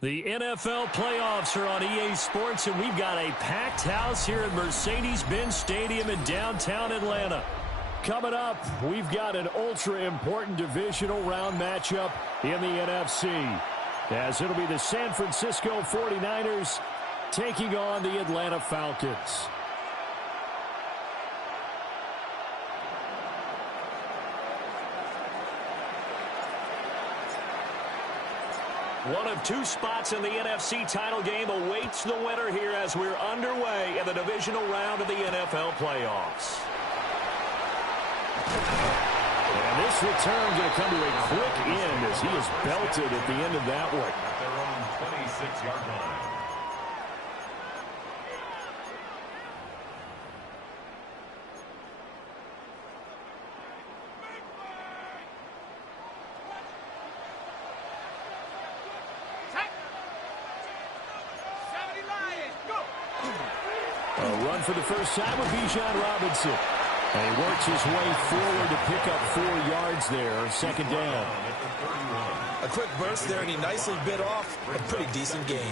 The NFL playoffs are on EA Sports, and we've got a packed house here at Mercedes-Benz Stadium in downtown Atlanta. Coming up, we've got an ultra-important divisional round matchup in the NFC, as it'll be the San Francisco 49ers taking on the Atlanta Falcons. One of two spots in the NFC title game awaits the winner here as we're underway in the divisional round of the NFL playoffs. And this return going to come to a quick end as he is belted at the end of that one. At their own 26-yard line. For the first time with Bijan Robinson. And he works his way forward to pick up 4 yards there. Second down. A quick burst there, and he nicely bit off a pretty decent gain.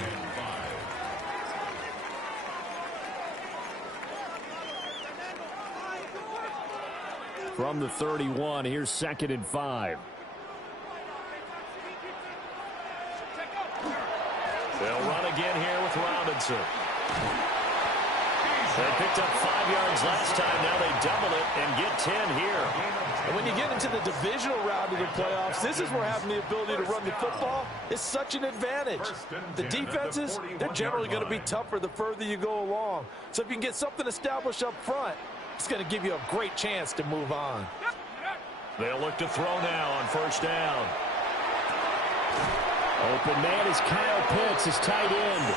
From the 31, here's 2nd and 5. They'll run again here with Robinson. They picked up 5 yards last time. Now they double it and get 10 here. And when you get into the divisional round of the playoffs, this is where having the ability to run the football is such an advantage. The defenses, they're generally going to be tougher the further you go along. So if you can get something established up front, it's going to give you a great chance to move on. They'll look to throw now on first down. Open man is Kyle Pitts, his tight end.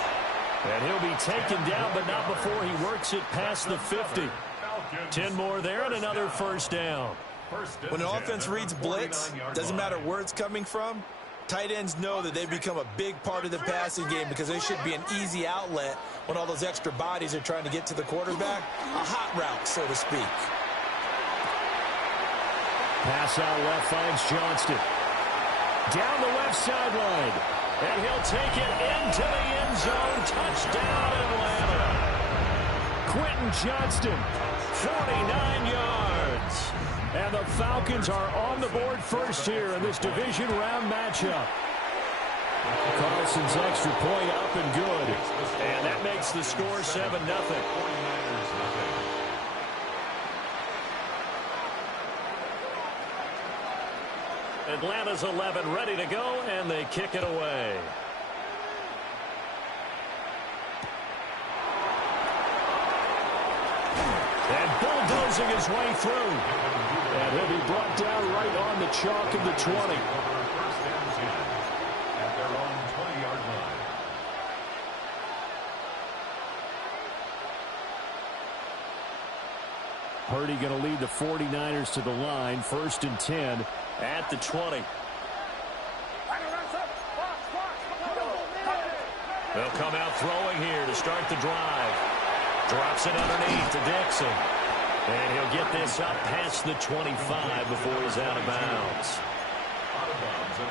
And he'll be taken down, but not before he works it past the 50. 10 more there and another first down. When an offense reads blitz, doesn't matter where it's coming from, tight ends know that they've become a big part of the passing game because they should be an easy outlet when all those extra bodies are trying to get to the quarterback. A hot route, so to speak. Pass out left finds Johnston. Down the left sideline. And he'll take it into the end zone. Touchdown, Atlanta. Quentin Johnston, 49 yards. And the Falcons are on the board first here in this division round matchup. Carlson's extra point up and good. And that makes the score 7-0. Atlanta's 11 ready to go, and they kick it away. And bulldozing his way through. And he'll be brought down right on the chalk of the 20. At their own 20-yard line. Purdy going to lead the 49ers to the line. 1st and 10 at the 20. They'll come out throwing here to start the drive. Drops it underneath to Dixon. And he'll get this up past the 25 before he's out of bounds.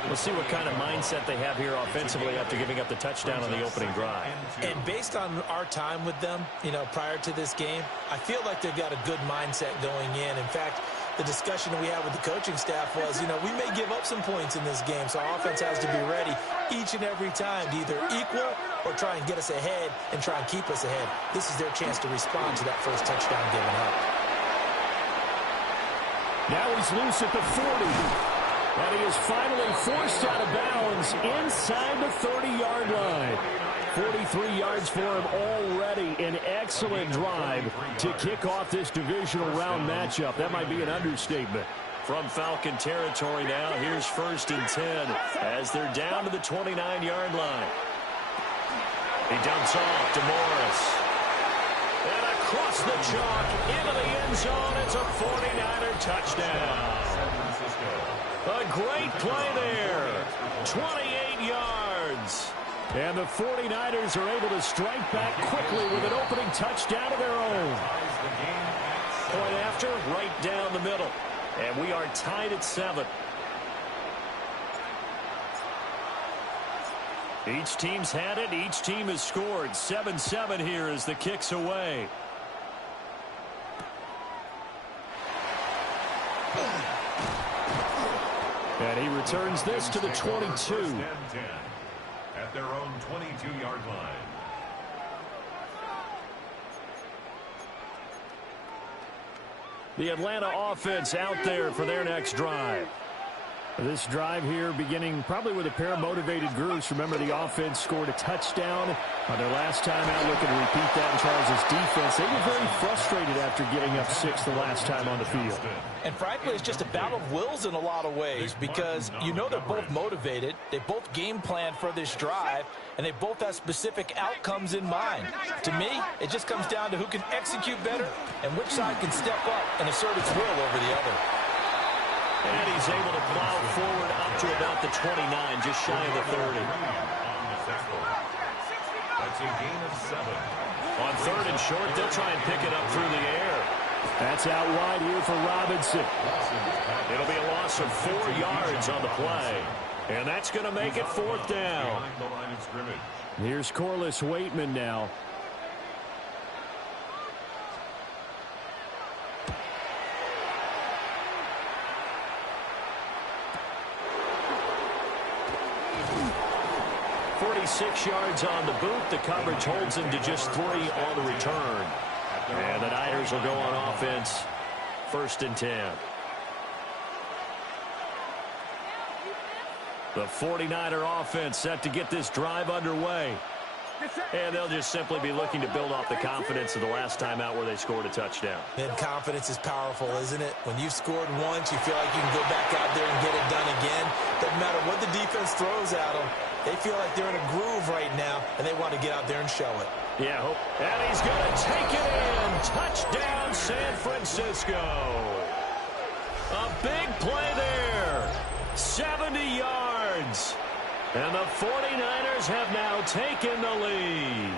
We'll see what kind of mindset they have here offensively after giving up the touchdown on the opening drive. And based on our time with them, prior to this game, I feel like they've got a good mindset going in. In fact, the discussion that we had with the coaching staff was, we may give up some points in this game, so our offense has to be ready each and every time to either equal or try and get us ahead and try and keep us ahead. This is their chance to respond to that first touchdown given up. Now he's loose at the 40. And he is finally forced out of bounds inside the 30-yard line. 43 yards for him already. An excellent drive to kick off this divisional round matchup. That might be an understatement. From Falcon territory now, here's 1st and 10 as they're down to the 29-yard line. He dumps off to Morris. And across the chalk into the end zone. It's a 49er touchdown. A great play there. 28 yards. And the 49ers are able to strike back quickly with an opening touchdown of their own. Point after, right down the middle. And we are tied at 7. Each team's had it. Each team has scored. 7-7 here as the kick's away. And he returns this to the 22. At their own 22-yard line. The Atlanta offense out there for their next drive. This drive here beginning probably with a pair of motivated groups. Remember, the offense scored a touchdown on their last time out, looking to repeat that in Charles' defense. They were very frustrated after giving up 6 the last time on the field. And frankly, it's just a battle of wills in a lot of ways because you know they're both motivated. They both game plan for this drive, and they both have specific outcomes in mind. To me, it just comes down to who can execute better and which side can step up and assert its will over the other. And he's able to plow forward up to about the 29, just shy of the 30. That's a gain of 7. On 3rd and short, they'll try and pick it up through the air. That's out wide here for Robinson. It'll be a loss of 4 yards on the play. And that's going to make it 4th down. Here's Corliss Waitman now. Six yards on the boot. The coverage holds him to just 3 on the return. And the Niners will go on offense. 1st and 10. The 49er offense set to get this drive underway. And they'll just simply be looking to build off the confidence of the last time out where they scored a touchdown. And confidence is powerful, isn't it? When you've scored once, you feel like you can go back out there and get it done again. Doesn't matter what the defense throws at them. They feel like they're in a groove right now, and they want to get out there and show it. Yeah, and he's going to take it in. Touchdown, San Francisco. A big play there. 70 yards. And the 49ers have now taken the lead.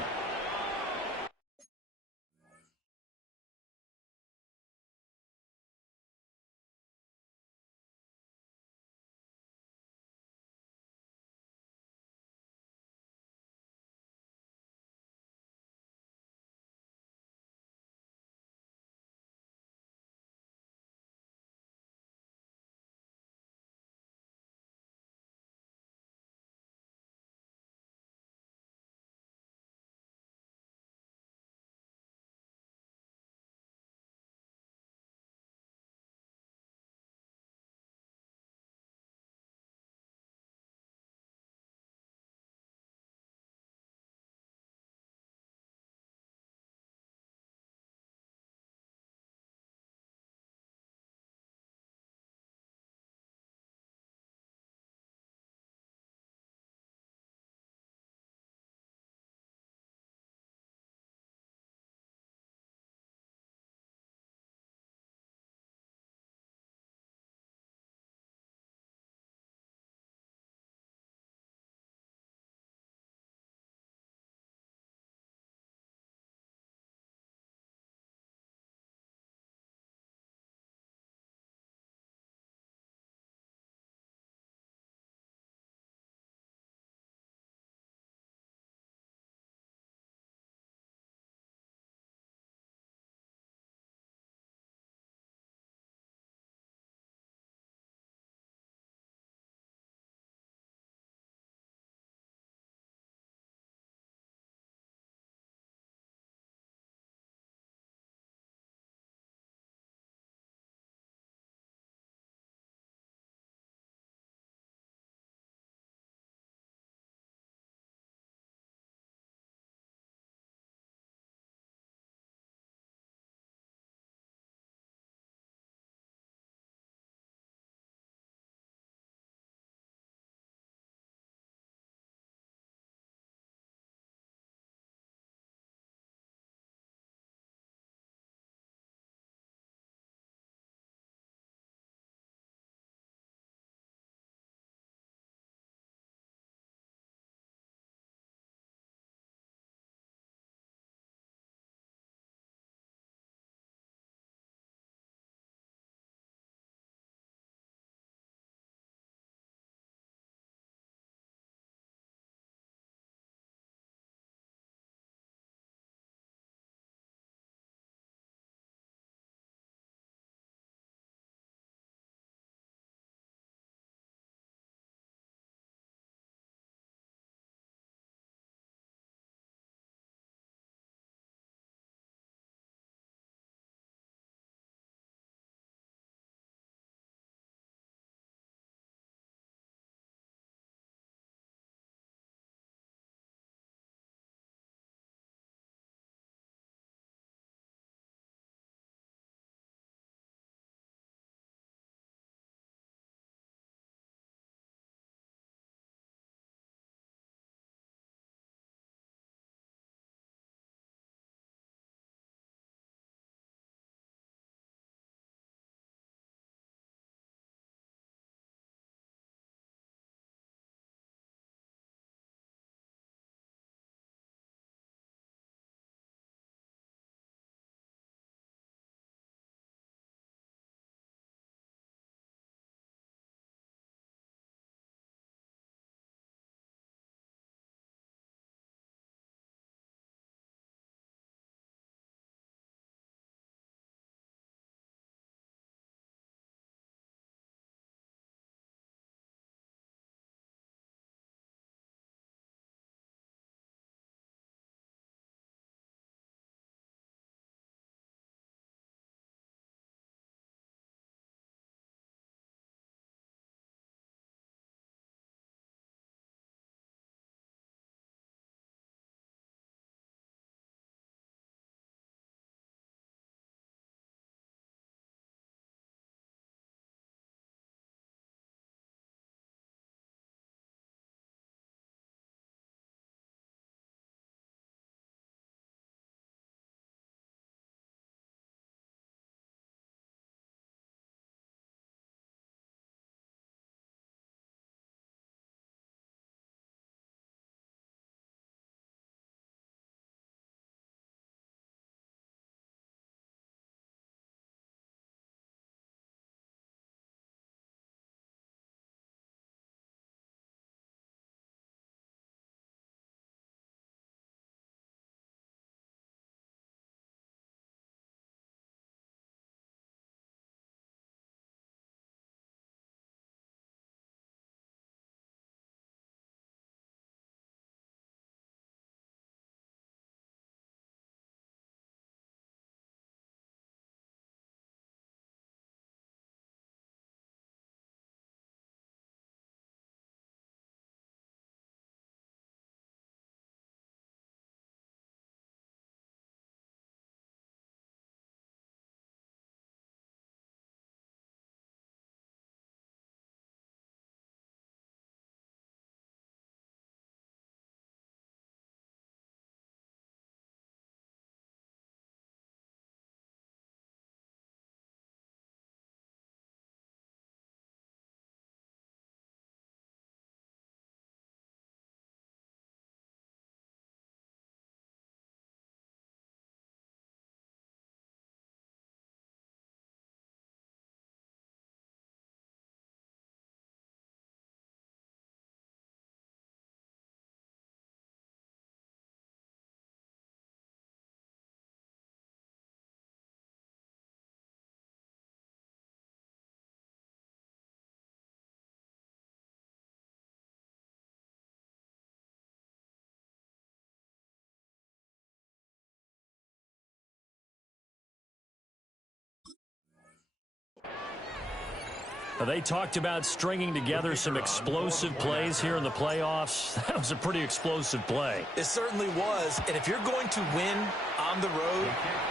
They talked about stringing together some explosive plays here in the playoffs. That was a pretty explosive play. It certainly was. And if you're going to win on the road,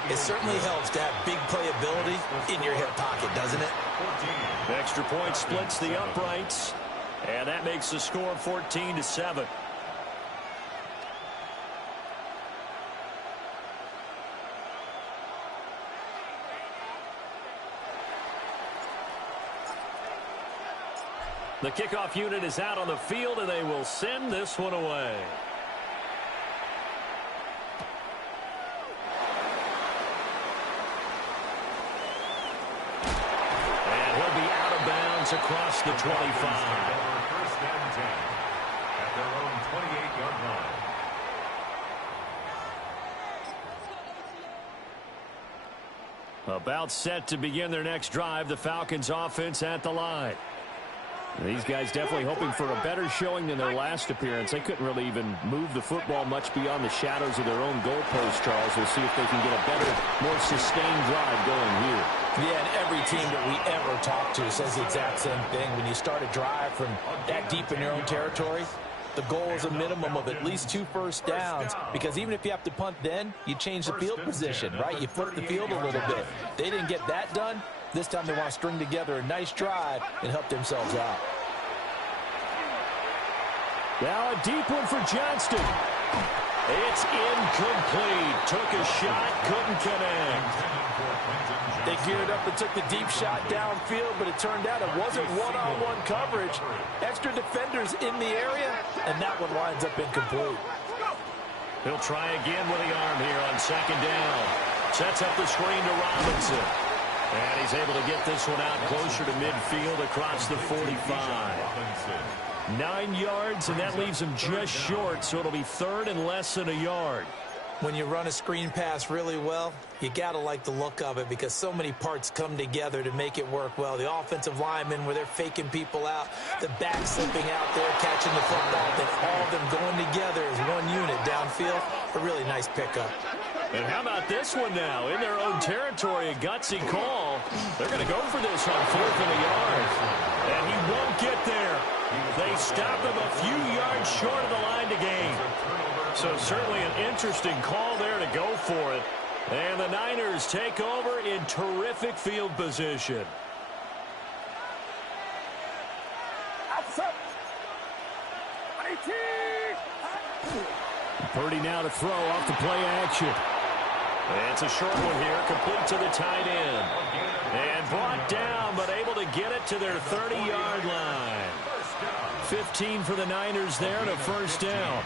it certainly helps to have big playability in your hip pocket, doesn't it? The extra point splits the uprights, and that makes the score 14-7. The kickoff unit is out on the field, and they will send this one away. And he'll be out of bounds across the 25. First and 10 at their own 28-yard line. About set to begin their next drive. The Falcons offense at the line. These guys definitely hoping for a better showing than their last appearance. They couldn't really even move the football much beyond the shadows of their own goalpost, Charles. We'll see if they can get a better, more sustained drive going here. Yeah, and every team that we ever talk to says the exact same thing. When you start a drive from that deep in your own territory, the goal is a minimum of at least 2 first downs, because even if you have to punt then, you change the field position, right? You flip the field a little bit. They didn't get that done. This time they want to string together a nice drive and help themselves out. Now a deep one for Johnston. It's incomplete. Took a shot, couldn't connect. They geared up and took the deep shot downfield, but it turned out it wasn't one-on-one coverage. Extra defenders in the area, and that one winds up incomplete. He'll try again with the arm here on second down. Sets up the screen to Robinson. And he's able to get this one out closer to midfield across the 45. 9 yards, and that leaves him just short, so it'll be third and less than a yard. When you run a screen pass really well, you got to like the look of it, because so many parts come together to make it work well. The offensive linemen, where they're faking people out, the back slipping out there, catching the football, then all of them going together as one unit downfield. A really nice pickup. And how about this one now? In their own territory, a gutsy call. They're going to go for this on 4th and a yard. And he won't get there. They stop him a few yards short of the line to gain. So certainly an interesting call there to go for it. And the Niners take over in terrific field position. Purdy now to throw off the play action. It's a short one here, complete to the tight end. And brought down, but able to get it to their 30-yard line. 15 for the Niners there and a first down.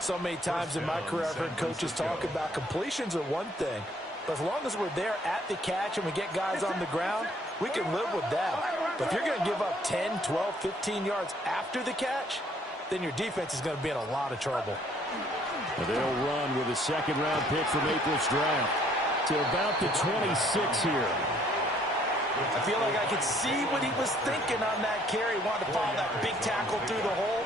So many times in my career I've heard coaches talk about completions are one thing, but as long as we're there at the catch and we get guys on the ground, we can live with that. But if you're going to give up 10, 12, 15 yards after the catch, then your defense is going to be in a lot of trouble. They'll run with a second-round pick from April's draft to about the 26 here. I feel like I could see what he was thinking on that carry. Wanted to follow that big tackle through the hole.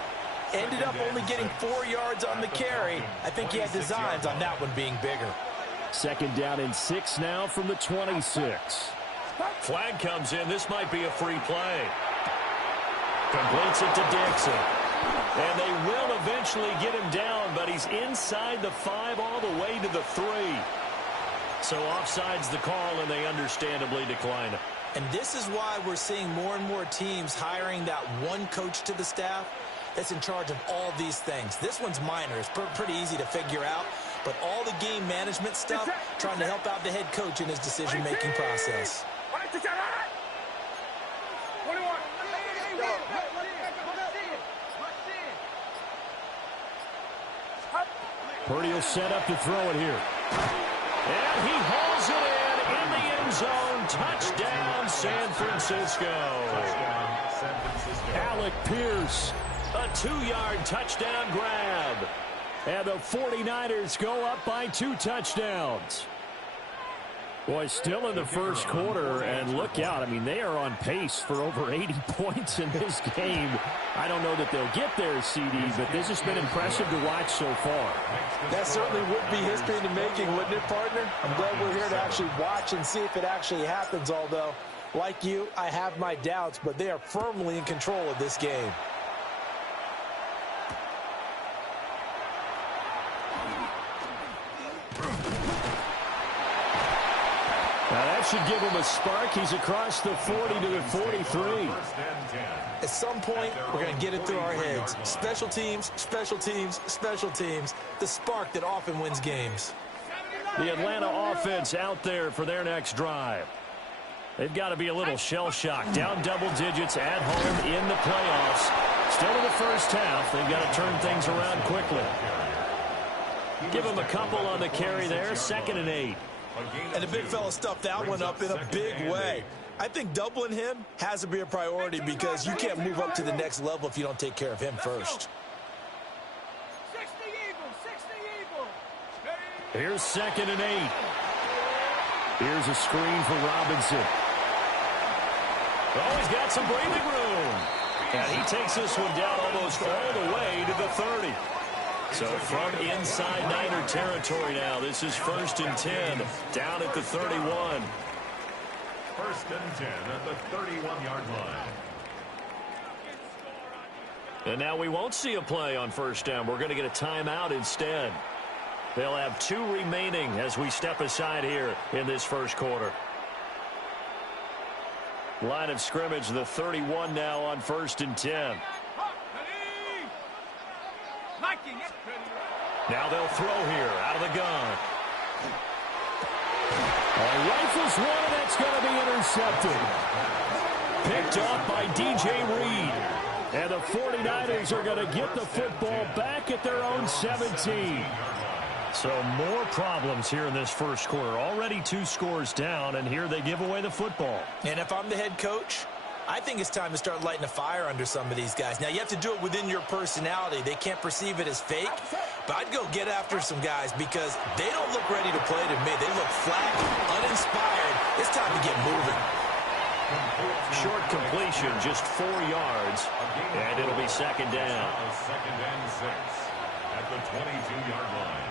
Ended up only getting 4 yards on the carry. I think he had designs on that one being bigger. Second down and 6 now from the 26. Flag comes in. This might be a free play. Completes it to Dixon. And they will eventually get him down, but he's inside the 5 all the way to the 3. So offside's the call, and they understandably decline it. And this is why we're seeing more and more teams hiring that one coach to the staff that's in charge of all these things. This one's minor. It's pretty easy to figure out. But all the game management stuff, trying to help out the head coach in his decision-making process. Purdy will set up to throw it here. And he hauls it in the end zone. Touchdown, San Francisco. Alec Pierce, a 2-yard touchdown grab. And the 49ers go up by 2 touchdowns. Boy, still in the first quarter, and look out. I mean, they are on pace for over 80 points in this game. I don't know that they'll get there, CD, but this has been impressive to watch so far. That certainly would be history in the making, wouldn't it, partner? I'm glad we're here to actually watch and see if it actually happens, although Like you, I have my doubts, but they are firmly in control of this game. Now that should give him a spark. He's across the 40 to the 43. At some point, we're going to get it through our heads. Special teams, special teams, special teams. The spark that often wins games. The Atlanta offense out there for their next drive. They've got to be a little shell-shocked. Down double digits at home in the playoffs. Still in the first half. They've got to turn things around quickly. Give him a couple on the carry there. 2nd and 8. And the big fella stuffed that one up in a big way. I think doubling him has to be a priority because you can't move up to the next level if you don't take care of him first. Here's 2nd and 8. Here's a screen for Robinson. Oh, he's got some breathing room. And he takes this one down almost all the way to the 30. So from inside Niner territory now, this is 1st and 10, down at the 31. 1st and 10 at the 31-yard line. And now we won't see a play on 1st down. We're going to get a timeout instead. They'll have 2 remaining as we step aside here in this first quarter. Line of scrimmage, the 31 now on 1st and 10. Now they'll throw here out of the gun. Rifles one, and that's going to be intercepted. Picked off by DJ Reed. And the 49ers are going to get the football back at their own 17. So more problems here in this first quarter. Already 2 scores down, and here they give away the football. And if I'm the head coach, I think it's time to start lighting a fire under some of these guys. Now, you have to do it within your personality. They can't perceive it as fake. But I'd go get after some guys because they don't look ready to play to me. They look flat, uninspired. It's time to get moving. Short completion, just 4 yards. And it'll be 2nd down. 2nd and 6 at the 22-yard line.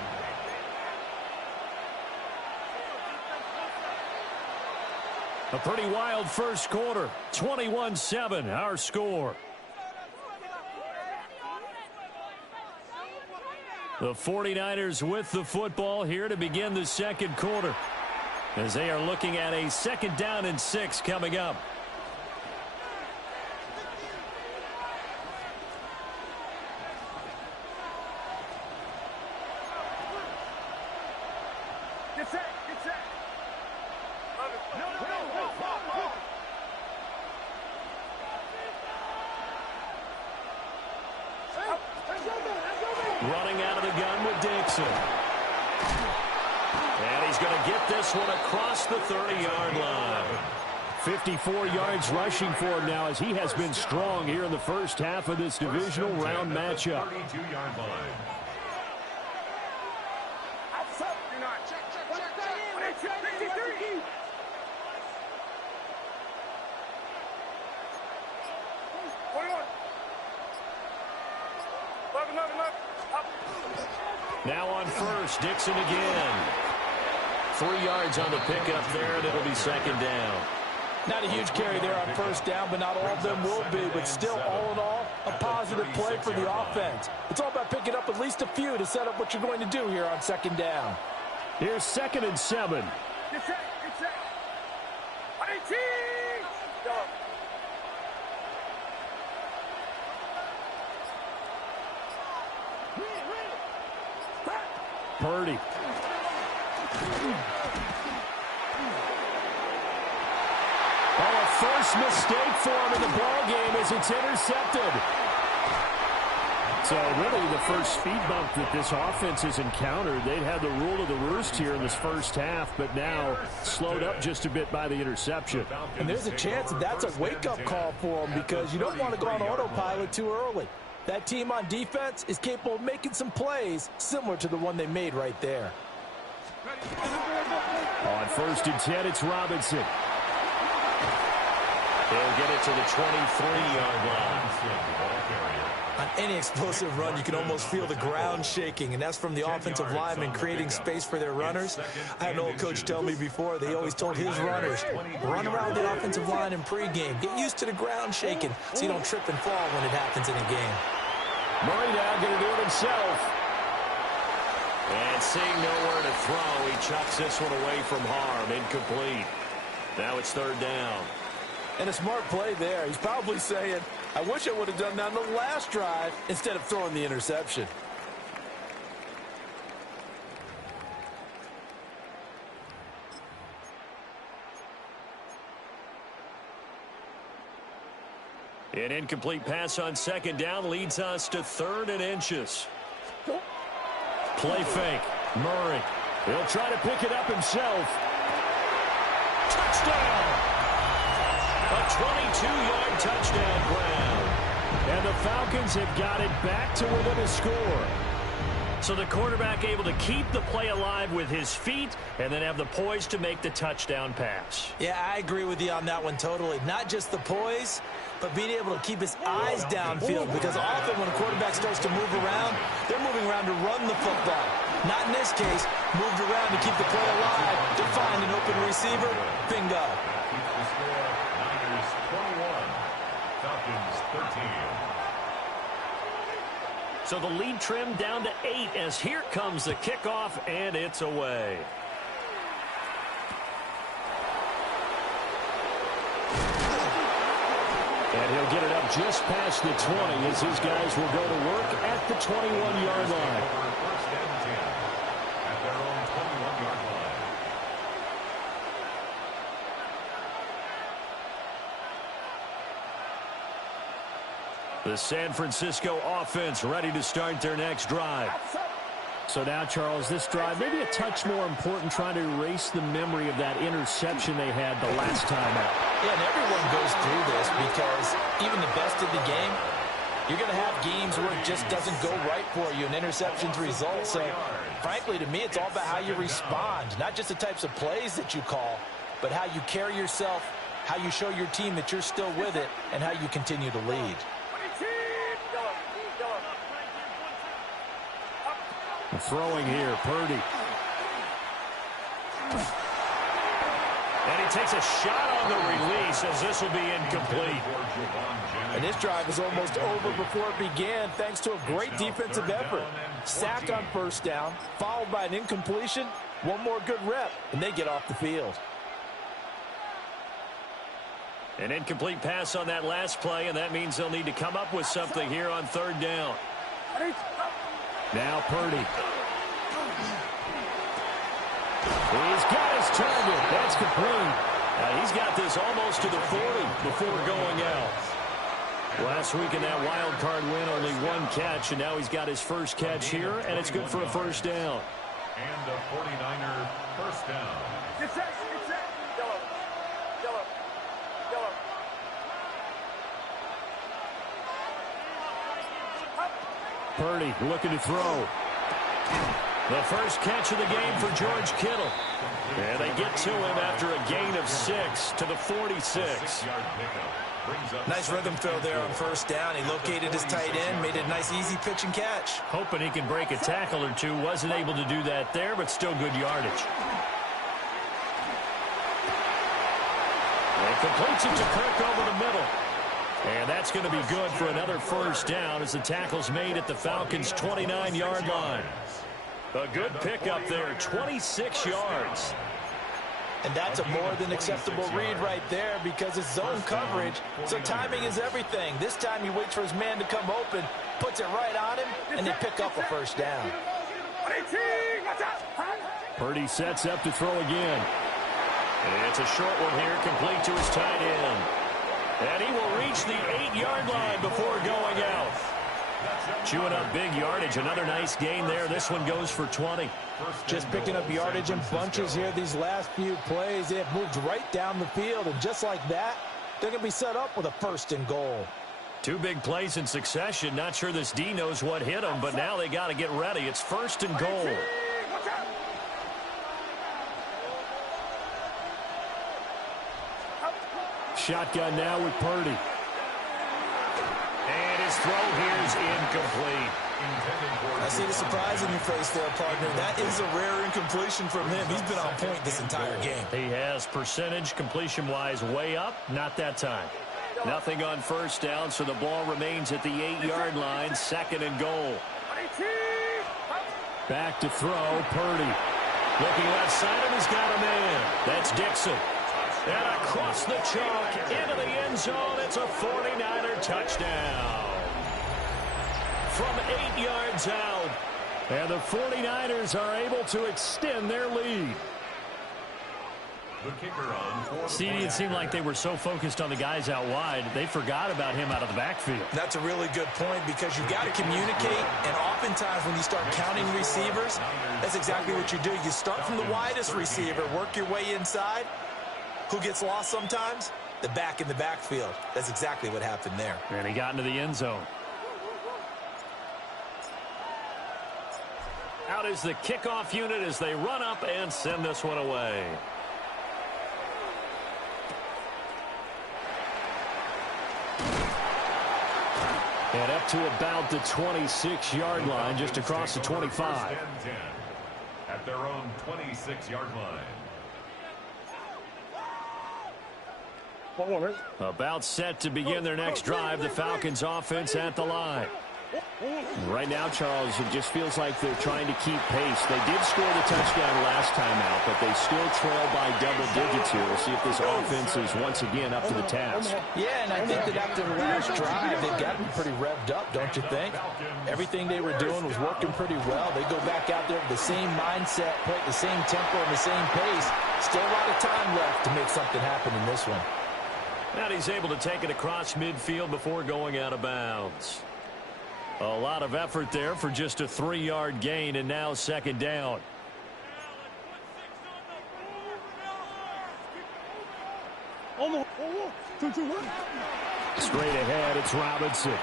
A pretty wild first quarter. 21-7, our score. The 49ers with the football here to begin the second quarter, as they are looking at a 2nd down and 6 coming up. Running out of the gun with Dixon. And he's going to get this one across the 30-yard line. 54 yards rushing for him now, as he has been strong here in the first half of this divisional round matchup. 32-yard line. Now on first, Dixon again. 3 yards on the pickup there, and it'll be 2nd down. Not a huge carry there on 1st down, but not all of them will be. But still, all in all, a positive play for the offense. It's all about picking up at least a few to set up what you're going to do here on 2nd down. Here's 2nd and 7. Purdy. Oh, a first mistake for him in the ball game as it's intercepted. So really the first speed bump that this offense has encountered. They'd had the rule of the roost here in this first half, but now slowed up just a bit by the interception. And there's a chance that that's a wake-up call for them because you don't want to go on autopilot too early. That team on defense is capable of making some plays similar to the one they made right there. On 1st and 10, it's Robinson. They'll get it to the 23-yard line. On any explosive run, you can almost feel the ground shaking, and that's from the offensive linemen creating space for their runners. I had an old coach tell me before, they always told his runners, run around the offensive line in pregame. Get used to the ground shaking so you don't trip and fall when it happens in a game. Murray now going to do it himself. And seeing nowhere to throw, he chucks this one away from harm. Incomplete. Now it's third down. And a smart play there. He's probably saying, I wish I would have done that on the last drive instead of throwing the interception. An incomplete pass on second down leads us to 3rd and inches. Play fake. Murray. He'll try to pick it up himself. Touchdown! A 22-yard touchdown ground. And the Falcons have got it back to within a score. So the quarterback able to keep the play alive with his feet and then have the poise to make the touchdown pass. Yeah, I agree with you on that one totally. Not just the poise, but being able to keep his eyes downfield, because often when a quarterback starts to move around, they're moving around to run the football. Not in this case, moved around to keep the play alive, to find an open receiver, bingo. Keeps the score, Niners 21, Falcons 13. So the lead trimmed down to 8 as here comes the kickoff, and it's away. And he'll get it up just past the 20 as his guys will go to work at the 21-yard line. First and 10 at their own 21-yard line. The San Francisco offense ready to start their next drive. So now, Charles, this drive maybe a touch more important, trying to erase the memory of that interception they had the last time out. Yeah, and everyone goes through this because even the best of the game, you're going to have games where it just doesn't go right for you, and interceptions result. So, frankly, to me, it's all about how you respond, not just the types of plays that you call, but how you carry yourself, how you show your team that you're still with it, and how you continue to lead. Throwing here, Purdy. And he takes a shot on the release as this will be incomplete. And this drive is almost over before it began thanks to a great defensive effort. Sack on first down, followed by an incompletion. One more good rep, and they get off the field. An incomplete pass on that last play, and that means they'll need to come up with something here on third down. Now Purdy. He's got his target. That's complete. He's got this almost to the 40 before going out. Last week in that wild card win, only one catch, and now he's got his first catch here, and it's good for a first down. And a 49er first down. Purdy looking to throw. The first catch of the game for George Kittle. And they get to him after a gain of 6 to the 46. Nice rhythm throw there on first down. He located his tight end, made a nice easy pitch and catch. Hoping he can break a tackle or two. Wasn't able to do that there, but still good yardage. And completes it to Kirk over the middle. And that's going to be good for another first down as the tackle's made at the Falcons' 29-yard line. A good pickup there, 26 yards. And that's a more than acceptable read right there because it's zone coverage, so timing is everything. This time he waits for his man to come open, puts it right on him, and they pick up a first down. Purdy sets up to throw again. And it's a short one here, complete to his tight end. And he will reach the 8-yard line before going out. Chewing up big yardage. Another nice gain there. This one goes for 20. Just picking up yardage in bunches here these last few plays. They have moved right down the field, and just like that, they're going to be set up with a first and goal. 2 big plays in succession. Not sure this D knows what hit them, but now they got to get ready. It's first and goal. Shotgun now with Purdy. And his his throw here's incomplete. I see the surprise in your face there, partner. That is a rare incompletion from him. He's been on point this entire game. He has percentage completion-wise way up. Not that time. Nothing on first down, so the ball remains at the 8-yard line. 2nd and goal. Back to throw, Purdy. Looking left side, and he's got a man. That's Dixon. And across the chalk, into the end zone, it's a 49er touchdown. From 8 yards out. And the 49ers are able to extend their lead. The kicker on. CD, it seemed like they were so focused on the guys out wide, they forgot about him out of the backfield. That's a really good point because you've got to communicate, and oftentimes when you start counting receivers, that's exactly what you do. You start from the widest receiver, work your way inside. Who gets lost sometimes? The back in the backfield. That's exactly what happened there. And he got into the end zone. Out is the kickoff unit as they run up and send this one away. And up to about the 26-yard line, just across the 25. At their own 26-yard line. About set to begin their next drive. The Falcons offense at the line. Right now, Charles, it just feels like they're trying to keep pace. They did score the touchdown last time out, but they still trail by double digits here. We'll see if this offense is once again up to the task. Yeah, and I think that after the last drive, they've gotten pretty revved up, don't you think? Everything they were doing was working pretty well. They go back out there with the same mindset, play at the same tempo and the same pace. Still a lot of time left to make something happen in this one. And he's able to take it across midfield before going out of bounds. A lot of effort there for just a 3-yard gain, and now 2nd down. Straight ahead, it's Robinson.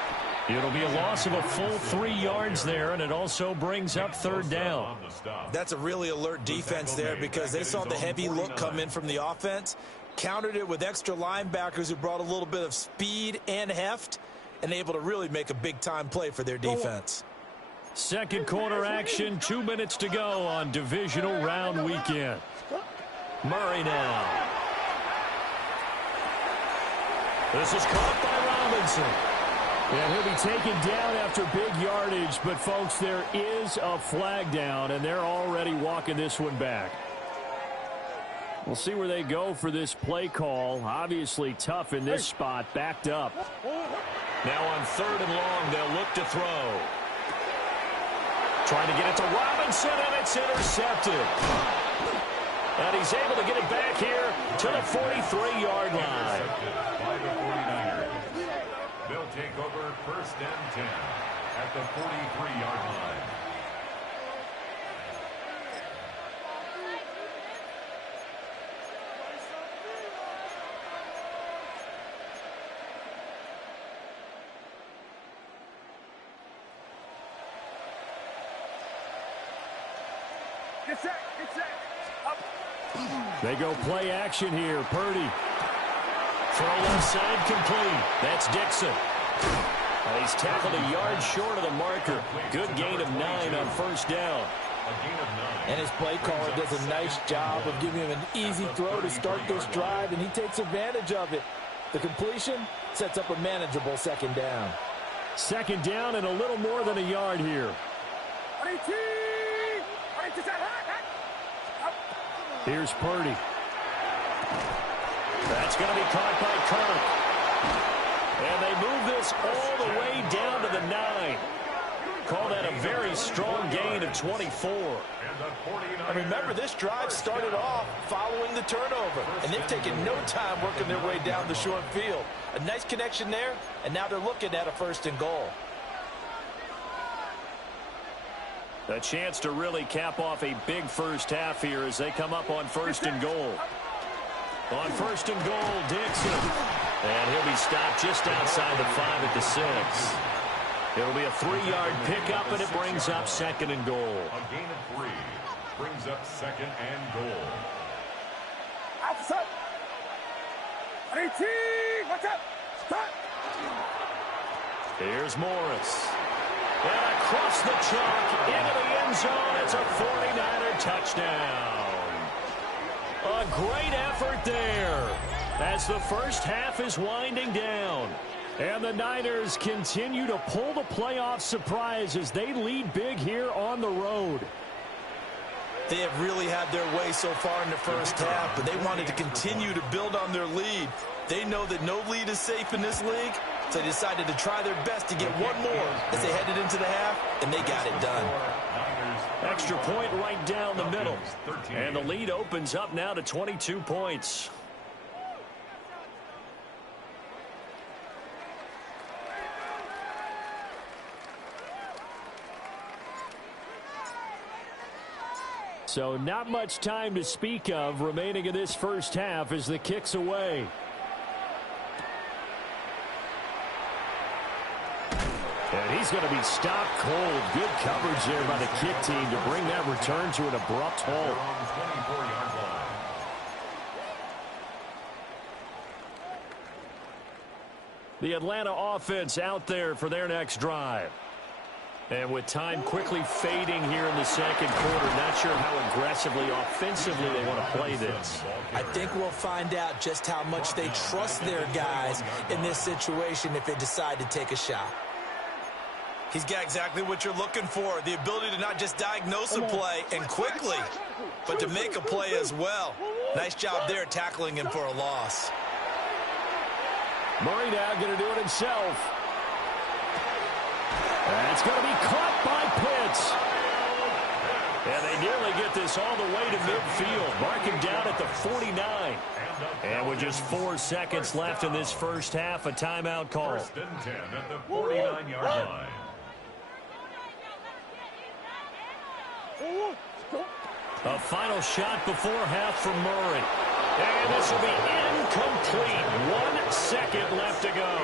It'll be a loss of a full 3 yards there, and it also brings up 3rd down. That's a really alert defense there because they saw the heavy look come in from the offense, countered it with extra linebackers who brought a little bit of speed and heft, and able to really make a big-time play for their defense. Second quarter action, 2 minutes to go on divisional round weekend. Murray now. This is caught by Robinson. And he'll be taken down after big yardage, but, folks, there is a flag down, and they're already walking this one back. We'll see where they go for this play call. Obviously tough in this spot, backed up. Now on 3rd and long, they'll look to throw. Trying to get it to Robinson, and it's intercepted. And he's able to get it back here to the 43-yard line. By the 49ers. They'll take over 1st and 10 at the 43-yard line. They go play action here. Purdy. Throw left side complete. That's Dixon. He's tackled a yard short of the marker. Good gain of 9 on 1st down. And his play caller does a nice job of giving him an easy throw to start this drive, and he takes advantage of it. The completion sets up a manageable 2nd down. 2nd down and a little more than a yard here. Here's Purdy. That's going to be caught by Kirk. And they move this all the way down to the 9. Call that a very strong gain of 24. And remember, this drive started off following the turnover, and they've taken no time working their way down the short field. A nice connection there, and now they're looking at a 1st and goal. A chance to really cap off a big first half here as they come up on 1st and goal. On 1st and goal, Dixon. And he'll be stopped just outside the 5 at the 6. It'll be a 3-yard pickup, and it brings up 2nd and goal. A gain of 3 brings up 2nd and goal. Outside. 18. Watch out. Start. Here's Morris. And across the chalk into the end zone. It's a 49er touchdown. A great effort there as the first half is winding down. And the Niners continue to pull the playoff surprise as they lead big here on the road. They have really had their way so far in the first half, but they wanted to continue to build on their lead. They know that no lead is safe in this league, so they decided to try their best to get one more as they headed into the half, and they got it done. Extra point right down the middle. And the lead opens up now to 22 points. So not much time to speak of remaining in this first half as the kick's away. And he's going to be stopped cold. Good coverage there by the kick team to bring that return to an abrupt halt. The Atlanta offense out there for their next drive. And with time quickly fading here in the second quarter, not sure how aggressively, offensively they want to play this. I think we'll find out just how much they trust their guys in this situation if they decide to take a shot. He's got exactly what you're looking for, the ability to not just diagnose a play and quickly, but to make a play as well. Nice job there tackling him for a loss. Murray now going to do it himself. That's going to be caught by Pitts. And they nearly get this all the way to midfield. Mark him down at the 49. And with just 4 seconds left in this first half, a timeout call. First and 10 at the 49-yard line. A final shot before half from Murray. And this will be incomplete. 1 second left to go.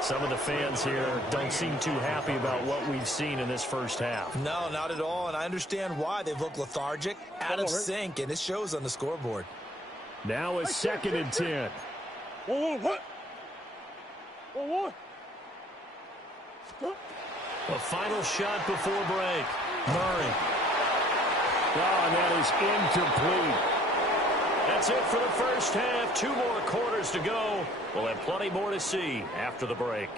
Some of the fans here don't seem too happy about what we've seen in this first half. No, not at all, and I understand why. They've looked lethargic, out of sync, and it shows on the scoreboard. Now a 2nd and 10. A final shot before break. Murray. Oh, and that is incomplete. That's it for the first half. 2 more quarters to go. We'll have plenty more to see after the break.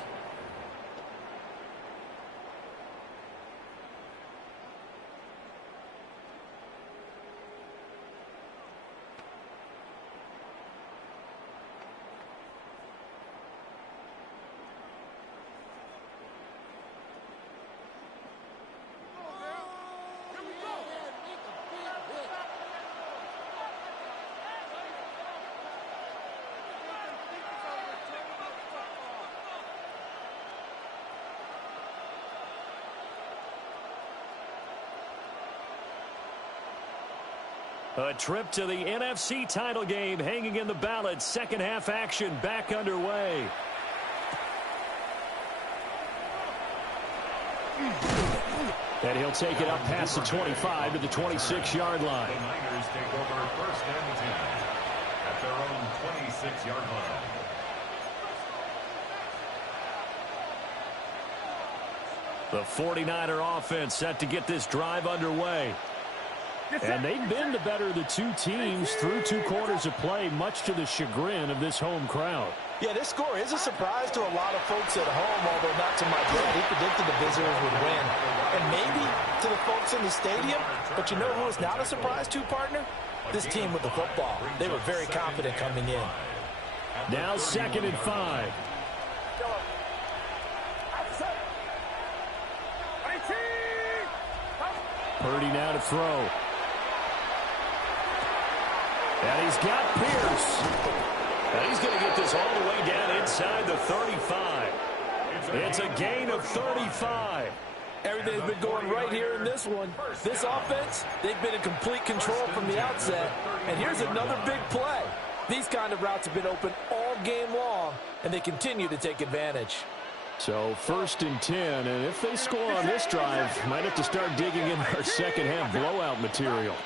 A trip to the NFC title game hanging in the balance. Second half action back underway. And he'll take it up past the 25 to the 26-yard line. The Niners take over first and 10 at their own 26-yard line. The 49er offense set to get this drive underway. And they've been the better of the two teams through 2 quarters of play, much to the chagrin of this home crowd. Yeah, this score is a surprise to a lot of folks at home, although not to my group. We predicted the visitors would win. And maybe to the folks in the stadium, but you know who is not a surprise to, partner? This team with the football. They were very confident coming in. Now 2nd and 5. Purdy now to throw. And he's got Pierce. And he's going to get this all the way down inside the 35. It's a gain of 35. Everything's been going right here in this one. This offense, they've been in complete control from the outset. And here's another big play. These kind of routes have been open all game long, and they continue to take advantage. So 1st and 10, and if they score on this drive, might have to start digging in our second half blowout material.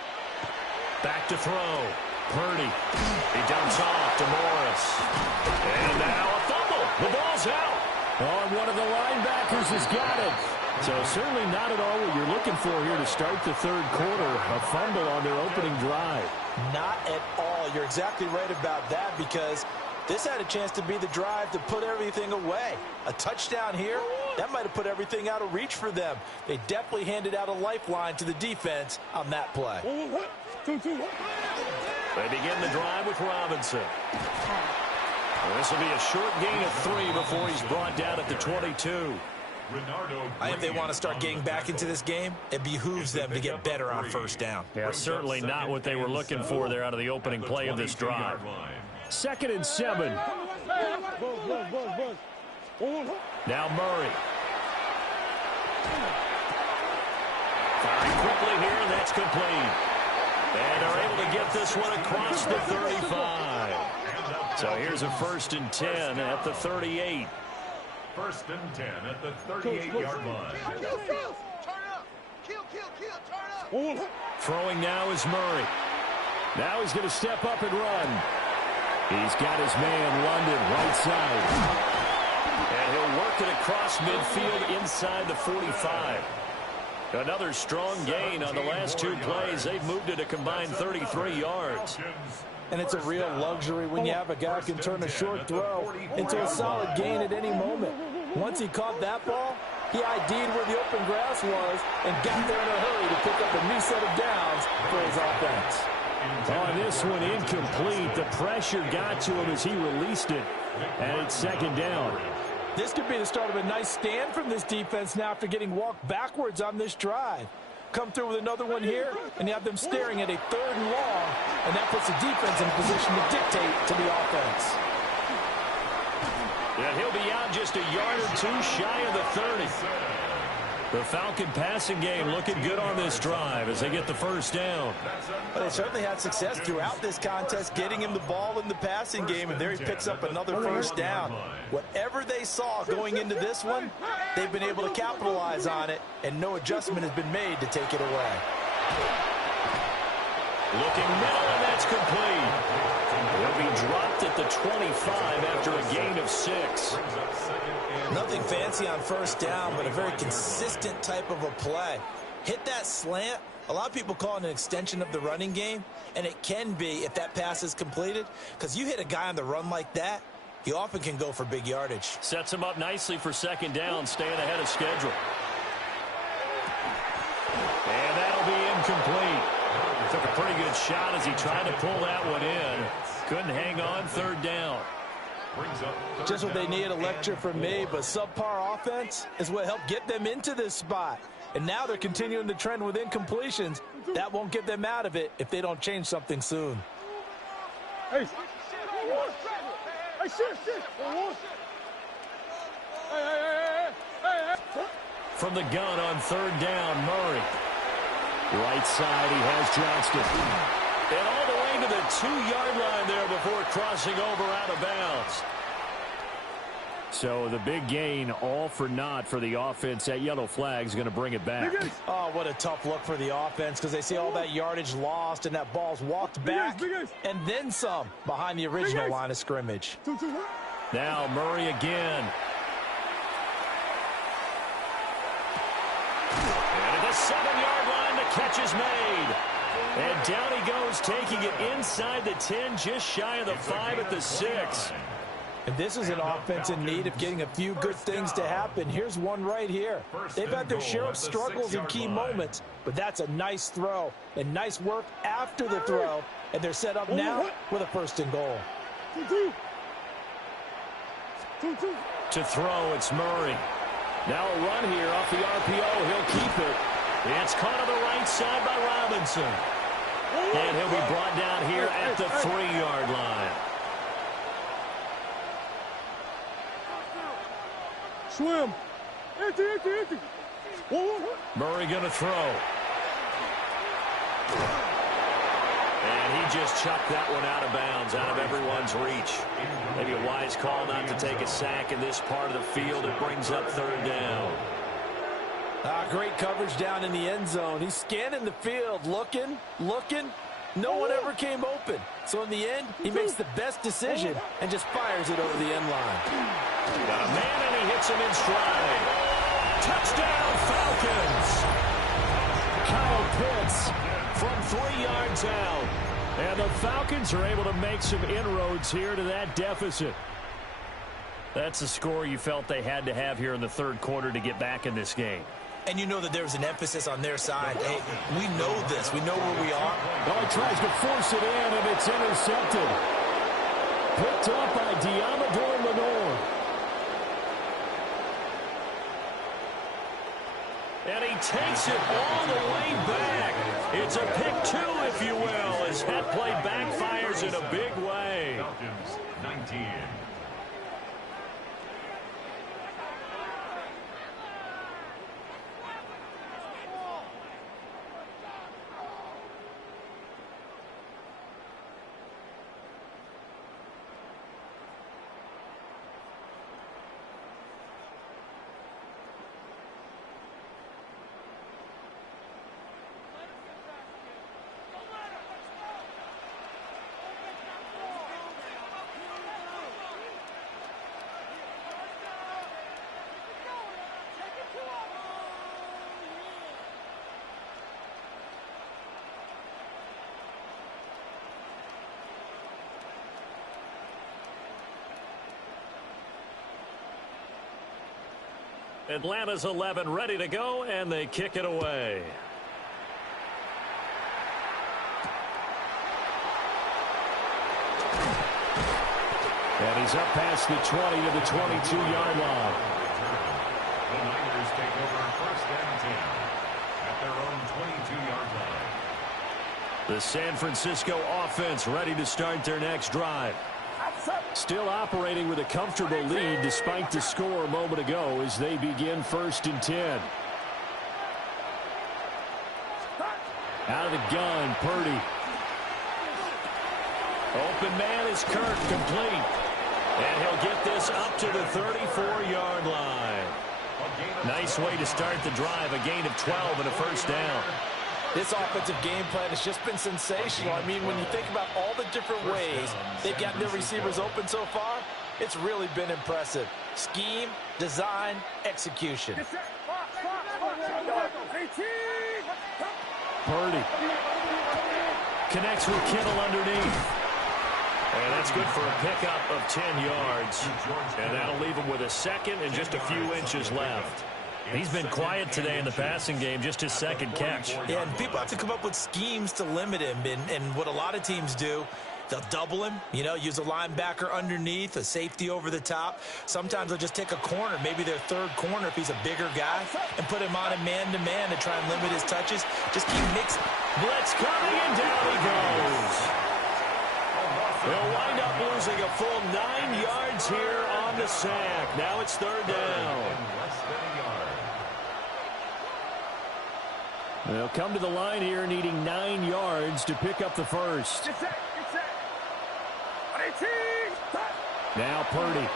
Back to throw. Purdy. He dumps off to Morris. And now a fumble. The ball's out. Oh, and one of the linebackers has got it. So certainly not at all what you're looking for here to start the third quarter. A fumble on their opening drive. Not at all. You're exactly right about that, because this had a chance to be the drive to put everything away. A touchdown here, that might have put everything out of reach for them. They definitely handed out a lifeline to the defense on that play. They begin the drive with Robinson. This will be a short gain of 3 before he's brought down at the 22. I think they want to start getting back into this game. It behooves them to get better on first down. Yeah, certainly not what they were looking for there out of the opening play of this drive. 2nd and 7. Now Murray. Firing quickly here, and that's complete. And they're able to get this one across the 35. So here's a 1st and 10 at the 38. 1st and 10 at the 38-yard line. Throwing now is Murray. Now he's going to step up and run. He's got his man, London, right side. And he'll work it across midfield inside the 45. Another strong gain on the last 2 plays. They've moved it a combined 33 yards. And it's a real luxury when you have a guy who can turn a short throw into a solid gain at any moment. Once he caught that ball, he ID'd where the open grass was and got there in a hurry to pick up a new set of downs for his offense. On this one, incomplete. The pressure got to him as he released it. And it's 2nd down. This could be the start of a nice stand from this defense now after getting walked backwards on this drive. Come through with another one here, and you have them staring at a 3rd and long, and that puts the defense in a position to dictate to the offense. And he'll be out just a yard or 2 shy of the 30. The Falcon passing game looking good on this drive as they get the 1st down. Well, they certainly had success throughout this contest getting him the ball in the passing game, and there he picks up another 1st down. Whatever they saw going into this one, they've been able to capitalize on it, and no adjustment has been made to take it away. Looking middle, and that's complete. He'll be dropped at the 25 after a gain of 6. Nothing fancy on 1st down, but a very consistent type of a play. Hit that slant. A lot of people call it an extension of the running game, and it can be if that pass is completed, because you hit a guy on the run like that, he often can go for big yardage. Sets him up nicely for 2nd down, staying ahead of schedule. And that'll be incomplete. Took a pretty good shot as he tried to pull that one in. Couldn't hang on, 3rd down. Just what they need, a lecture from me, but subpar offense is what helped get them into this spot. And now they're continuing the trend with incompletions. That won't get them out of it if they don't change something soon. From the gun on 3rd down, Murray. Right side, he has Johnston. And all the way to the 2-yard line there before crossing over out of bounds. So the big gain, all for naught for the offense. That yellow flag is going to bring it back. Oh, what a tough look for the offense, because they see all that yardage lost and that ball's walked back and then some behind the original line of scrimmage. Now Murray again. And at the 7-yard line, the catch is made. And down he goes, taking it inside the 10, just shy of the 5 at the 6. And this is an offense in need of getting a few good things to happen. Here's one right here. They've had their share of struggles in key moments, but that's a nice throw and nice work after the throw. And they're set up now with a 1st and goal. To throw, it's Murray. Now a run here off the RPO. He'll keep it. It's caught on the right side by Robinson. And he'll be brought down here at the 3-yard line. Swim. Murray going to throw. And he just chucked that one out of bounds, out of everyone's reach. Maybe a wise call not to take a sack in this part of the field. It brings up 3rd down. Great coverage down in the end zone. He's scanning the field, looking. No one ever came open. So in the end, he makes the best decision and just fires it over the end line. Got a man in he hits him in stride. Touchdown, Falcons! Kyle Pitts from 3 yards out. And the Falcons are able to make some inroads here to that deficit. That's a score you felt they had to have here in the third quarter to get back in this game. And you know that there's an emphasis on their side. Hey, we know this. We know where we are. Oh, he tries to force it in, and it's intercepted. Picked up by Diamador Lenore. And he takes it all the way back. It's a pick two, if you will, as that play backfires in a big way. Falcons 19. Atlanta's 11 ready to go, and they kick it away. And he's up past the 20 to the 22-yard line. The Niners take over first and 10 at their own 22-yard line. The San Francisco offense ready to start their next drive. Still operating with a comfortable lead despite the score a moment ago as they begin first and 10. Out of the gun, Purdy. Open man is Kirk, complete. And he'll get this up to the 34-yard line. Nice way to start the drive, a gain of 12 and a first down. This offensive game plan has just been sensational. I mean, when you think about all the different ways they've gotten their receivers open so far, it's really been impressive. Scheme, design, execution. Purdy connects with Kittle underneath. And that's good for a pickup of 10 yards. And that'll leave him with a second and just a few inches left. He's been quiet today in the passing game, just his second catch. Yeah, and people have to come up with schemes to limit him. And what a lot of teams do, they'll double him, you know, use a linebacker underneath, a safety over the top. Sometimes they'll just take a corner, maybe their third corner if he's a bigger guy, and put him on a man-to-man to try and limit his touches. Just keep mixing. Blitz coming, and down he goes. They'll wind up losing a full 9 yards here on the sack. Now it's third down. They'll come to the line here needing 9 yards to pick up the first. Now Purdy.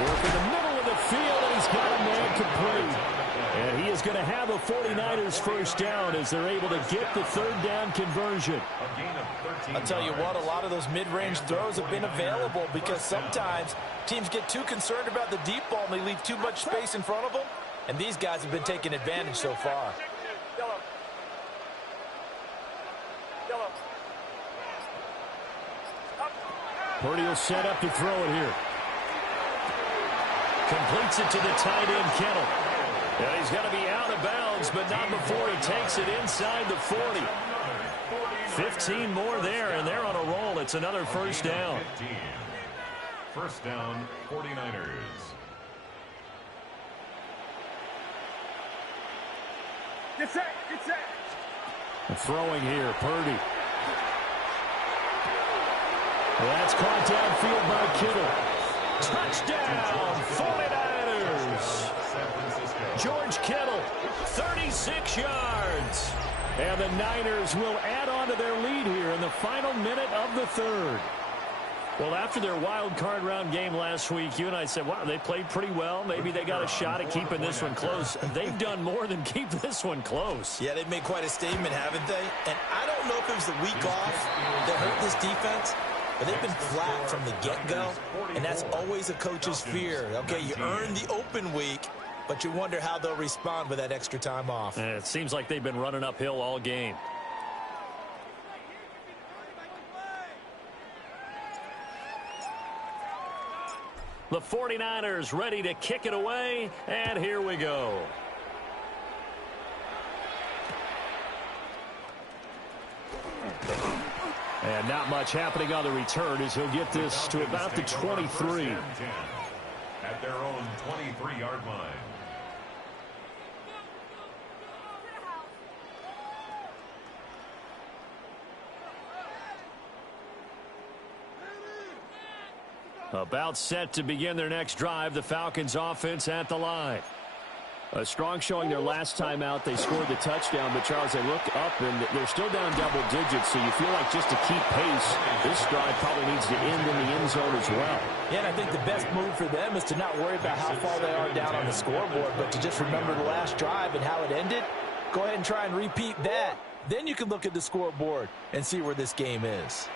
Work in the middle of the field, and he's got a man complete. And he is going to have a 49ers first down as they're able to get the third down conversion. I'll tell you what, a lot of those mid-range throws have been available because sometimes teams get too concerned about the deep ball and they leave too much space in front of them. And these guys have been taking advantage so far. Purdy will set up to throw it here. Completes it to the tight end, Kittle. And he's got to be out of bounds, but not before he takes it inside the 40. 15 more there, and they're on a roll. It's another first down. First down, 49ers. Throwing here, Purdy. That's caught downfield by Kittle. Touchdown, 49ers. George Kittle, 36 yards. And the Niners will add on to their lead here in the final minute of the third. Well, after their wild card round game last week, you and I said, wow, they played pretty well. Maybe they got a shot at keeping this one close. They've done more than keep this one close. Yeah, they've made quite a statement, haven't they? And I don't know if it was the week off that hurt this defense, but they've been flat from the get-go, and that's always a coach's fear. Okay, you earn the open week, but you wonder how they'll respond with that extra time off. It seems like they've been running uphill all game. The 49ers ready to kick it away, and here we go. And not much happening on the return as he'll get this to about the 23. At their own 23-yard line. About set to begin their next drive, the Falcons offense at the line. A strong showing their last time out. They scored the touchdown, but Charles, they look up and they're still down double digits, so you feel like just to keep pace, this drive probably needs to end in the end zone as well. Yeah, and I think the best move for them is to not worry about how far they are down on the scoreboard, but to just remember the last drive and how it ended. Go ahead and try and repeat that. Then you can look at the scoreboard and see where this game is.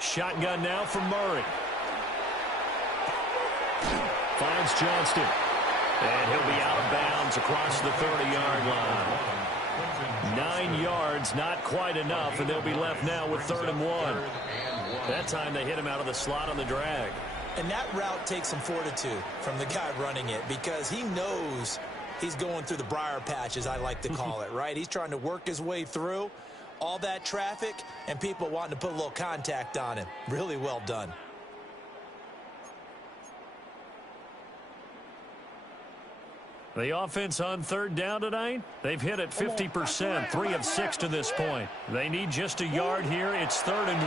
Shotgun now from Murray. Finds Johnston. And he'll be out of bounds across the 30-yard line. 9 yards, not quite enough, and they'll be left now with 3rd and 1. That time they hit him out of the slot on the drag. And that route takes some fortitude from the guy running it because he knows he's going through the briar patch, as I like to call it, right? He's trying to work his way through all that traffic and people wanting to put a little contact on him. Really well done. The offense on 3rd down tonight, they've hit it 50%, 3 of 6 to this point. They need just a yard here. It's 3rd and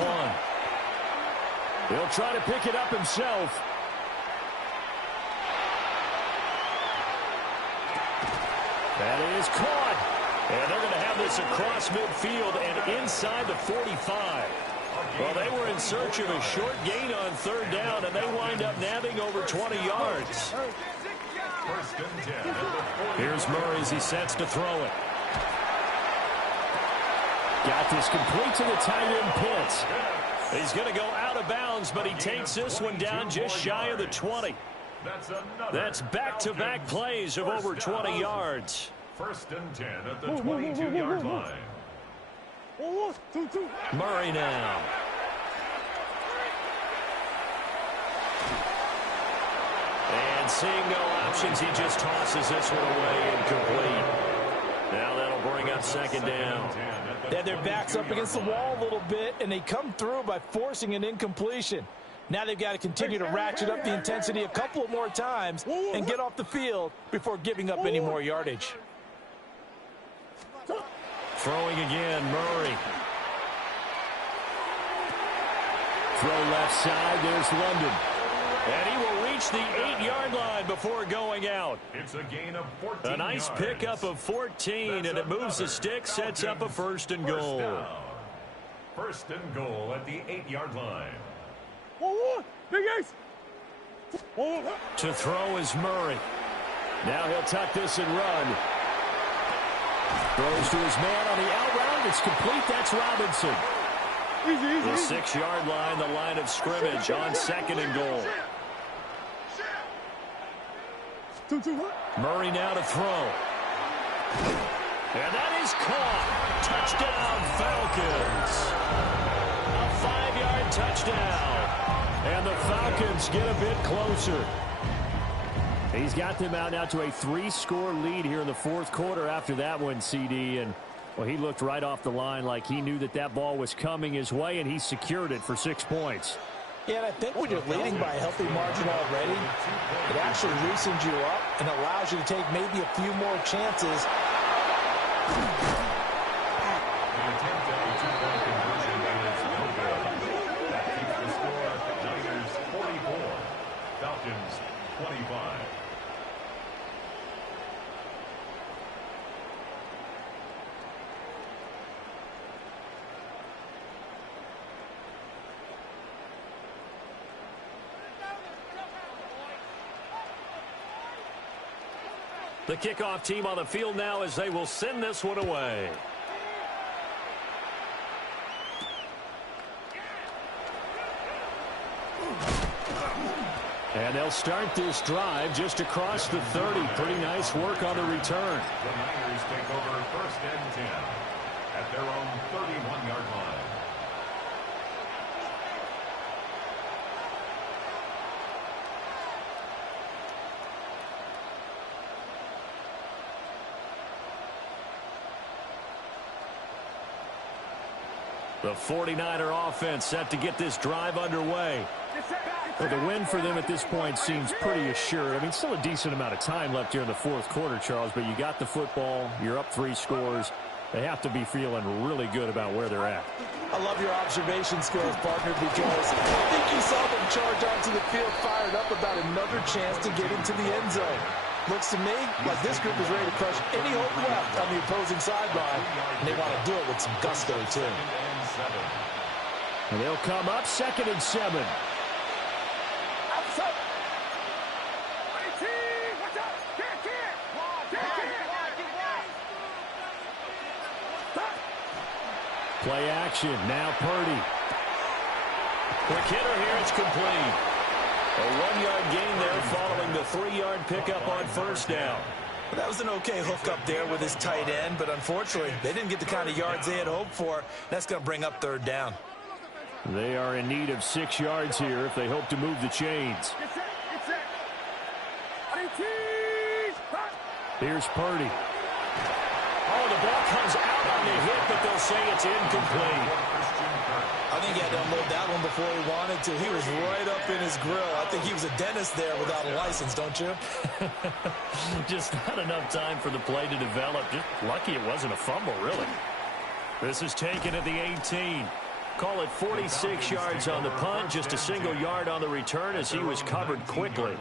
1. He'll try to pick it up himself. That is caught. And they're going to have this across midfield and inside the 45. Well, they were in search of a short gain on 3rd down, and they wind up nabbing over 20 yards. Here's Murray as he sets to throw it. Got this complete to the tight end Pitts. He's going to go out of bounds, but he takes this one down just shy of the 20. That's back-to-back plays of over 20 yards. 1st and 10 at the 22-yard line. Murray now. And seeing no options, he just tosses this one away incomplete. Now that'll bring up 2nd down. Yeah, their back's up against the wall a little bit, and they come through by forcing an incompletion. Now they've got to continue to ratchet up the intensity a couple of more times and get off the field before giving up any more yardage. Throwing again, Murray. Throw left side, there's London. And he will reach the 8-yard line before going out. It's a gain of 14 A nice yards. pickup of 14, and it moves the stick, sets up a 1st and goal. 1st and goal at the 8-yard line. To throw is Murray. Now he'll tuck this and run. Throws to his man on the out route. It's complete. That's Robinson. The 6-yard line, the line of scrimmage on 2nd and goal. Murray now to throw. And that is caught. Touchdown, Falcons. A 5-yard touchdown. And the Falcons get a bit closer. He's got them out now to a 3-score lead here in the 4th quarter after that one, CD. And, well, he looked right off the line like he knew that that ball was coming his way, and he secured it for 6 points. Yeah, and I think when you're leading by a healthy margin already, it actually loosens you up and allows you to take maybe a few more chances. Falcons 25. The kickoff team on the field now as they will send this one away. And they'll start this drive just across the 30. Pretty nice work on the return. The Niners take over first and 10 at their own 31-yard line. The 49er offense set to get this drive underway. Well, the win for them at this point seems pretty assured. I mean, still a decent amount of time left here in the fourth quarter, Charles, but you got the football. You're up 3 scores. They have to be feeling really good about where they're at. I love your observation skills, partner, because I think you saw them charge onto the field fired up about another chance to get into the end zone. Looks to me like this group is ready to crush any hope left on the opposing sideline, and they want to do it with some gusto, too. And they'll come up 2nd and 7. Play action. Now Purdy. Quick hitter here. It's complete. A 1-yard gain there following the 3-yard pickup on first down. Well, that was an okay hookup there with his tight end, but unfortunately, they didn't get the kind of yards they had hoped for. That's going to bring up 3rd down. They are in need of 6 yards here if they hope to move the chains. Here's Purdy. Oh, the ball comes out on the hit, but they'll say it's incomplete. I think he had to unload that one before he wanted to. He was right up in his grill. I think he was a dentist there without a license, don't you? Just not enough time for the play to develop. Just lucky it wasn't a fumble, really. This is taken at the 18. Call it 46 yards on the punt, just a single yard on the return as he was covered quickly.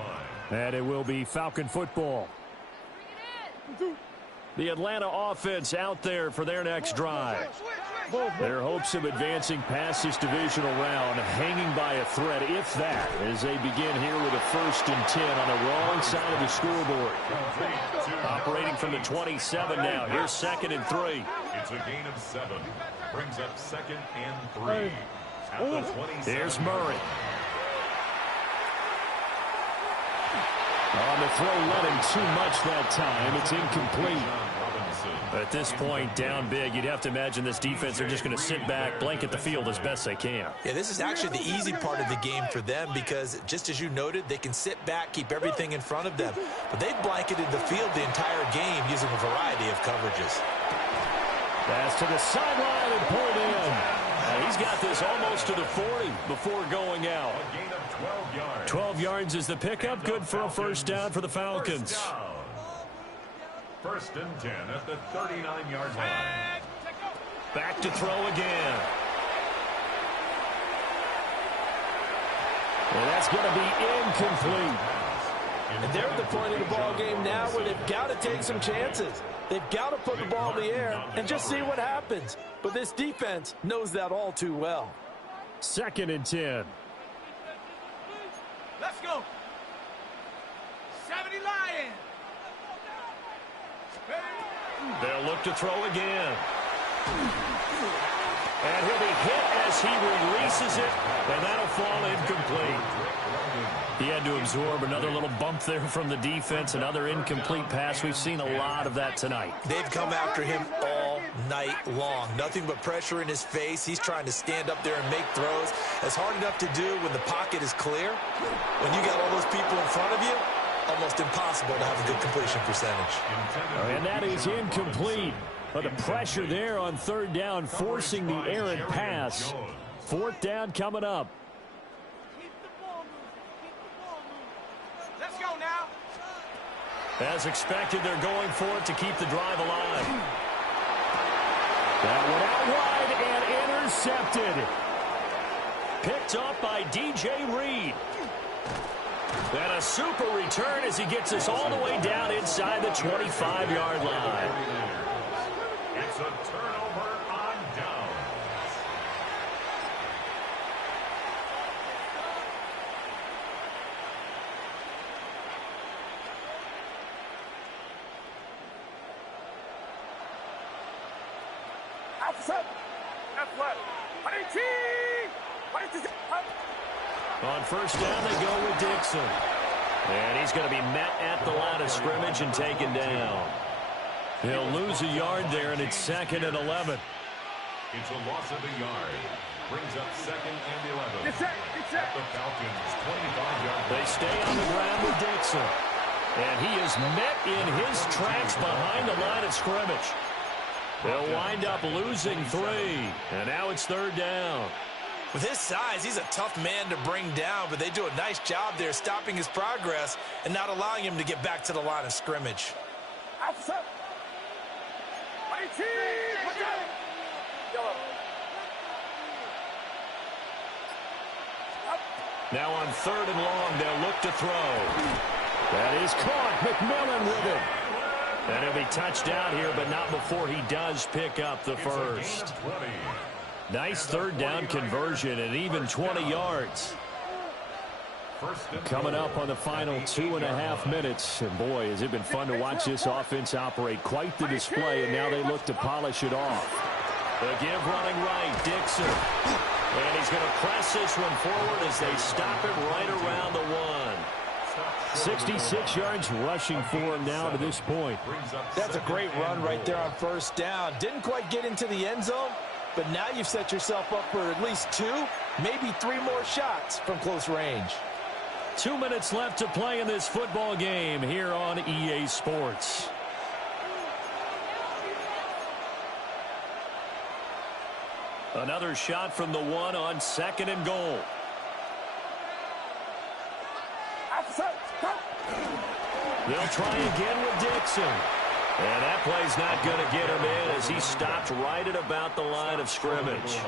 And it will be Falcon football. The Atlanta offense out there for their next drive. Their hopes of advancing past this divisional round hanging by a thread, if that, as they begin here with a 1st and 10 on the wrong side of the scoreboard. Operating from the 27 now. Here's 2nd and 3. It's a gain of 7. Brings up 2nd and 3. At the 27. Here's Murray. On the throw, letting too much that time. It's incomplete. At this point, down big, you'd have to imagine this defense are just going to sit back, blanket the field as best they can. Yeah, this is actually the easy part of the game for them because, just as you noted, they can sit back, keep everything in front of them. But they've blanketed the field the entire game using a variety of coverages. Pass to the sideline and pulled in. He's got this almost to the 40 before going out. A gain of 12 yards. 12 yards is the pickup. Good for a 1st down for the Falcons. 1st and 10 at the 39-yard line. Back to throw again. And that's going to be incomplete. And they're at the point of the ball game now where they've got to take some chances. They've got to put the ball in the air and just see what happens. But this defense knows that all too well. 2nd and 10. Let's go. 70 Lions. They'll look to throw again. And he'll be hit as he releases it, and that'll fall incomplete. He had to absorb another little bump there from the defense, another incomplete pass. We've seen a lot of that tonight. They've come after him all night long. Nothing but pressure in his face. He's trying to stand up there and make throws. That's hard enough to do when the pocket is clear. When you got all those people in front of you, almost impossible to have a good completion percentage. And that is incomplete. But the pressure there on 3rd down, forcing the errant pass. 4th down coming up. Let's go now. As expected, they're going for it to keep the drive alive. That one out wide and intercepted. Picked up by DJ Reed. And a super return as he gets us all the way down inside the 25-yard line. It's a turnover on downs. Outside. Left. 18. On first down, they go with Dixon. And he's going to be met at the line of scrimmage and taken down. He'll lose a yard there, and it's 2nd and 11. It's a loss of a yard. Brings up 2nd and 11. At the Falcons' 25-yard line. They stay on the ground with Dixon. And he is met in his tracks behind the line of scrimmage. They'll wind up losing 3. And now it's 3rd down. With his size, he's a tough man to bring down, but they do a nice job there stopping his progress and not allowing him to get back to the line of scrimmage. Now on 3rd and long, they'll look to throw. That is caught. McMillan with it. And he'll be touched out here, but not before he does pick up the first. Nice 3rd down conversion and even 20 yards. Coming up on the final 2.5 minutes. And boy, has it been fun to watch this offense operate. Quite the display, and now they look to polish it off. The give running right, Dixon. And he's going to press this one forward as they stop it right around the 1. 66 yards rushing for him now to this point. That's a great run right there on first down. Didn't quite get into the end zone, but now you've set yourself up for at least 2, maybe 3 more shots from close range. 2 minutes left to play in this football game here on EA Sports. Another shot from the 1 on 2nd and goal. They'll try again with Dixon. And that play's not going to get him in as he stopped right at about the line of scrimmage.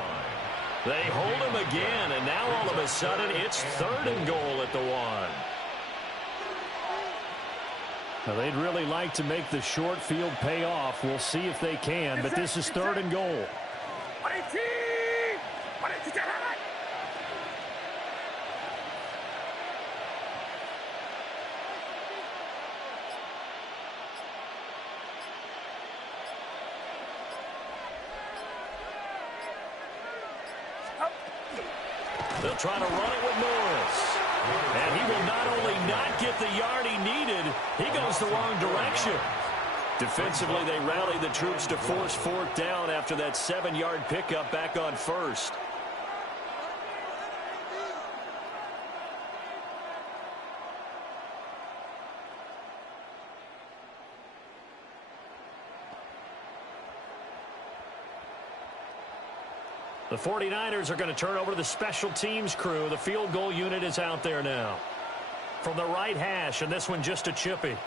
They hold him again, and now all of a sudden it's 3rd and goal at the 1. Now they'd really like to make the short field pay off. We'll see if they can, but this is 3rd and goal. They'll try to run it with Norris. And he will not only not get the yard he needed, he goes the wrong direction. Defensively, they rally the troops to force 4th down after that 7-yard pickup back on 1st. The 49ers are going to turn over to the special teams crew. The field goal unit is out there now. From the right hash, and this one just a chippy.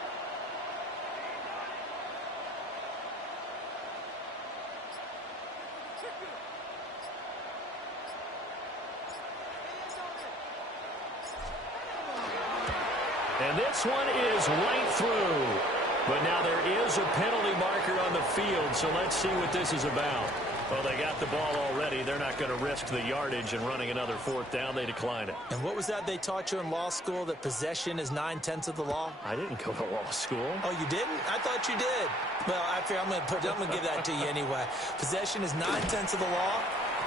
And this one is right through. But now there is a penalty marker on the field, so let's see what this is about. Well, they got the ball already. They're not going to risk the yardage and running another 4th down. They decline it. And what was that they taught you in law school, that possession is 9/10 of the law? I didn't go to law school. Oh, you didn't? I thought you did. Well, I'm going to give that to you anyway. Possession is 9/10 of the law,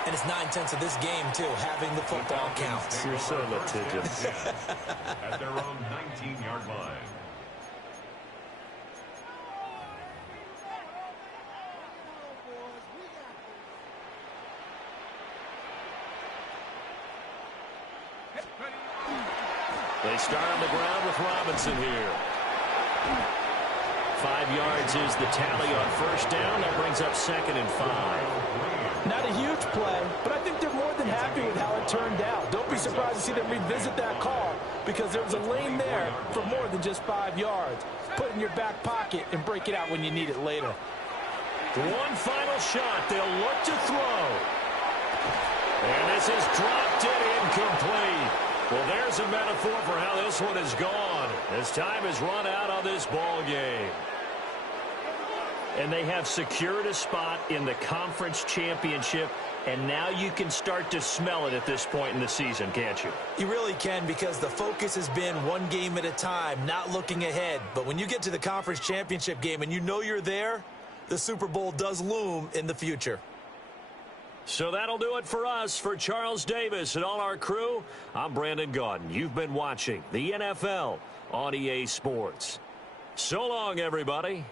and it's 9/10 of this game, too. Having the football counts. You're so litigious. At their own 19-yard line. They start on the ground with Robinson here. 5 yards is the tally on first down. That brings up 2nd and 5. Not a huge play, but I think they're more than happy with how it turned out. Don't be surprised to see them revisit that call, because there was a lane there for more than just 5 yards. Put it in your back pocket and break it out when you need it later. One final shot. They'll look to throw. And this is dropped in incomplete. Well, there's a metaphor for how this one is gone, as time has run out on this ball game. And they have secured a spot in the conference championship, and now you can start to smell it at this point in the season, can't you? You really can, because the focus has been one game at a time, not looking ahead. But when you get to the conference championship game and you know you're there, the Super Bowl does loom in the future. So that'll do it for us. For Charles Davis and all our crew, I'm Brandon Gaudin. You've been watching the NFL on EA Sports. So long, everybody.